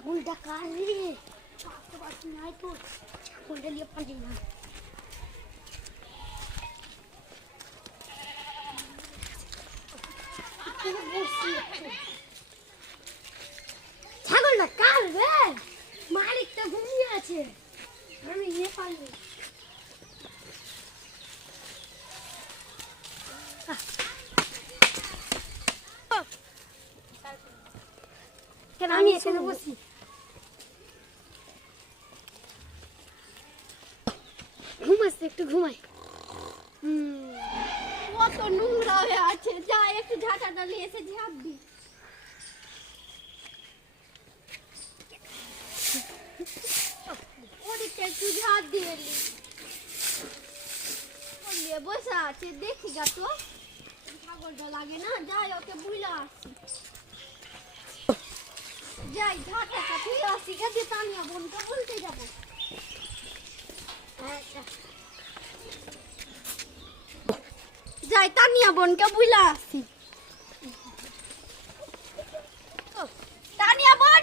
ছাগলটা কার রে? পারতে পারছি না তো, ছাগলটা নিয়ে পারছি না। ছাগলটা কার রে? মালিকটা ঘুমিয়ে আছে, আমি নিয়ে পারবো। কেন আমি এখানে বসি? ঘুমাচ্ছে, একটু ঘুমাই। কত নোংরা হয়ে আছে, যা একটু ঝাঁটাটা নিয়ে এসে ঝাঁপ দি। ওদিকটা একটু ঝাঁপ দিয়ে নি। বসে আছে, দেখি গা তো ছাগলটা লাগে না, যাই ওকে বুঝলা আসি। যাই ঝাঁটাটা তুই আসি, এদিকে তানিয়া বোনকে বলতে যাবো। যাই তানিয়া বোনকে বুঝলা আসি।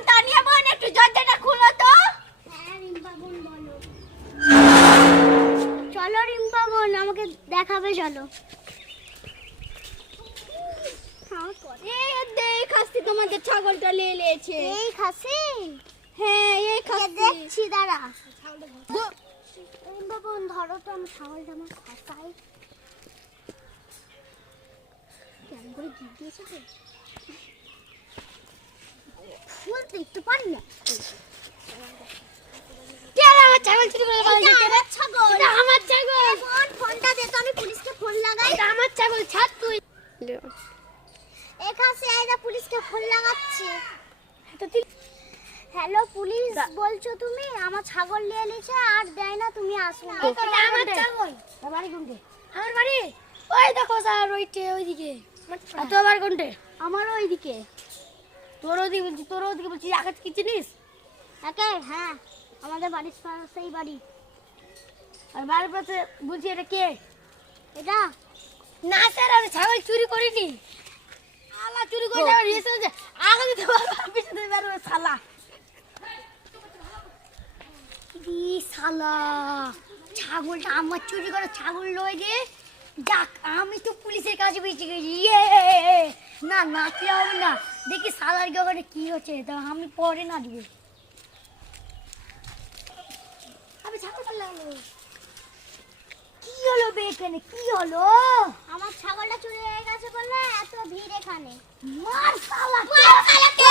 তানিয়া বোন একটু দরজাটা খুলো তো। হ্যাঁ রিম্পা বোন বলো। চলো রিম্পা বোন, আমাকে দেখাবে চলো। এই খাসি তোমাদের ছাগলটা নিয়ে নিয়েছে। এই খাসি? হ্যাঁ এই খাসি দেখছি, দাঁড়া। রিম্পা বোন ধরো তো, আমি ছাগলটা আমার খাসাই। কেমন করে জিজ্ঞেস তো ফুল দেখতে পারি না। আমার ছাগল চুরি করে পালিয়ে গেছে। আমার ছাগল, এটা আমার ছাগল। ফোন ফোনটা দে তো, আমি পুলিশকে ফোন লাগাই। এটা আমার ছাগল, ছাড় তুই। এখানে আইদা পুলিশকে ফোন লাগাচ্ছে। হ্যালো পুলিশ বলছো তুমি? আমার ছাগল নিয়ে নিয়েছে আর দেয় না, তুমি আসো। এটা আমার ছাগল। তোর বাড়ি কোনটা? আমার বাড়ি ওই দেখো স্যার, ওইদিকে। আর তোর বাড়ি কোনটা? আমার ওইদিকে। তোর ওইদিকে বলছি, আকাশ কি চিনিস? একে হ্যাঁ, আমাদের বাড়ির সেই বাড়ি। আর বাড়ির পাশে বলছি, এটা কে? এটা না স্যার, আমি ছাগল চুরি করিনি। আলা চুরি করে যাবে রেসে যে আগে দিতে পারবে, পিছনে বেরোবে শালা। কি শালা, ছাগলটা আমার চুরি করে ছাগল লয়ে গিয়ে যাক, আমি তো পুলিশের কাছে বেঁচে গেছি। ইয়ে না, নাচলে হবে না। দেখি শালার ব্যাপারে কি হচ্ছে, তা আমি পরে নাচবো। আমি ছাগলটা লাগলো। কি হলো বে এখানে, কি হলো? আমার ছাগলটা চুরি হয়ে গেছে বলে এত ভিড় এখানে। মার শালা, মার শালাকে।